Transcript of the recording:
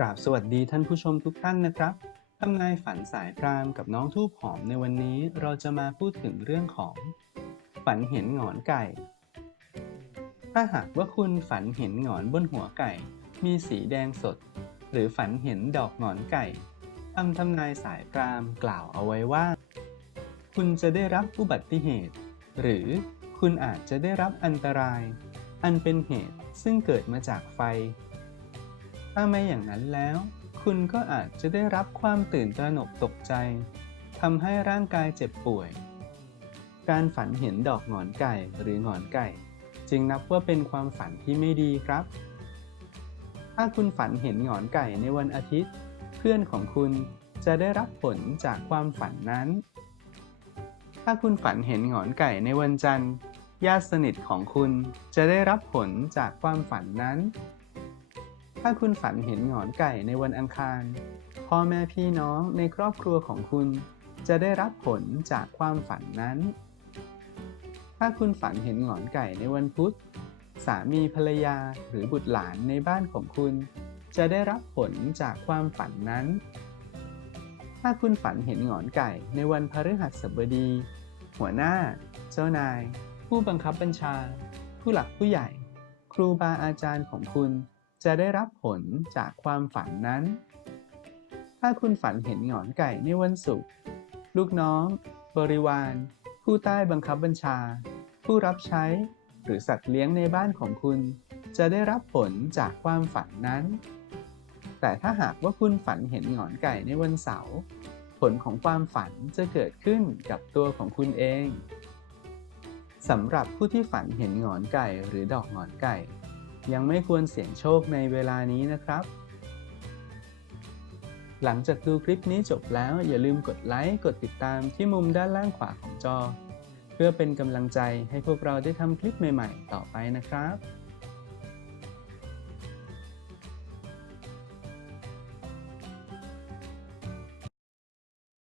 กราบสวัสดีท่านผู้ชมทุกท่านนะครับทำนายฝันสายพรามกับน้องทูบหอมในวันนี้เราจะมาพูดถึงเรื่องของ ฝันเห็นหงอนไก่ ถ้าหากว่าคุณฝันเห็นหงอนบนหัวไก่ มีสีแดงสด หรือฝันเห็นดอกหงอนไก่คำทำนายสายพรามกล่าวเอาไว้ว่า คุณจะได้รับอุบัติเหตุ หรือคุณอาจจะได้รับอันตราย อันเป็นเหตุซึ่งเกิดมาจากไฟ ถ้าไม่อย่างนั้นแล้ว คุณก็อาจจะได้รับความตื่นตระหนกตกใจทำให้ร่างกายเจ็บป่วย การฝันเห็นดอกหงอนไก่หรือหงอนไก่ จึงนับว่าเป็นความฝันที่ไม่ดีครับ ถ้าคุณฝันเห็นหงอนไก่ในวันอาทิตย์ เพื่อนของคุณจะได้รับผลจากความฝันนั้น ถ้าคุณฝันเห็นหงอนไก่ในวันจันทร์ ญาติสนิทของคุณจะได้รับผลจากความฝันนั้นาคุณฝันเห็นหงอนไก่ในวันอังคาร พ่อแม่พี่น้องในครอบครัวของคุณ จะได้รับผลจากความฝันนั้น ถ้าคุณฝันเห็นหงอนไก่ในวันพุธ สามีภรรยาหรือบุตรหลานในบ้านของคุณ จะได้รับผลจากความฝันนั้น ถ้าคุณฝันเห็นหงอนไก่ในวันพฤหัสบดี หัวหน้า เจ้านาย ผู้บังคับบัญชา ผู้หลักผู้ใหญ่ ครูบาอาจารย์ของคุณ จะได้รับผลจากความฝันนั้น ถ้าคุณฝันเห็นหงอนไก่ในวันศุกร์ลูกน้อง บริวาร ผู้ใต้บังคับบัญชา ผู้รับใช้ หรือสัตว์เลี้ยงในบ้านของคุณ จะได้รับผลจากความฝันนั้น แต่ถ้าหากว่าคุณฝันเห็นหงอนไก่ในวันเสาร์ผลของความฝันจะเกิดขึ้นกับตัวของคุณเองสำหรับผู้ที่ฝันเห็นหงอนไก่หรือดอกหงอนไก่ ยังไม่ควรเสี่ยงโชคในเวลานี้นะครับ หลังจากดูคลิปนี้จบแล้วอย่าลืมกดไลค์กดติดตามที่มุมด้านล่างขวาของจอ เพื่อเป็นกำลังใจให้พวกเราได้ทำคลิปใหม่ ๆ ต่อไปนะครับ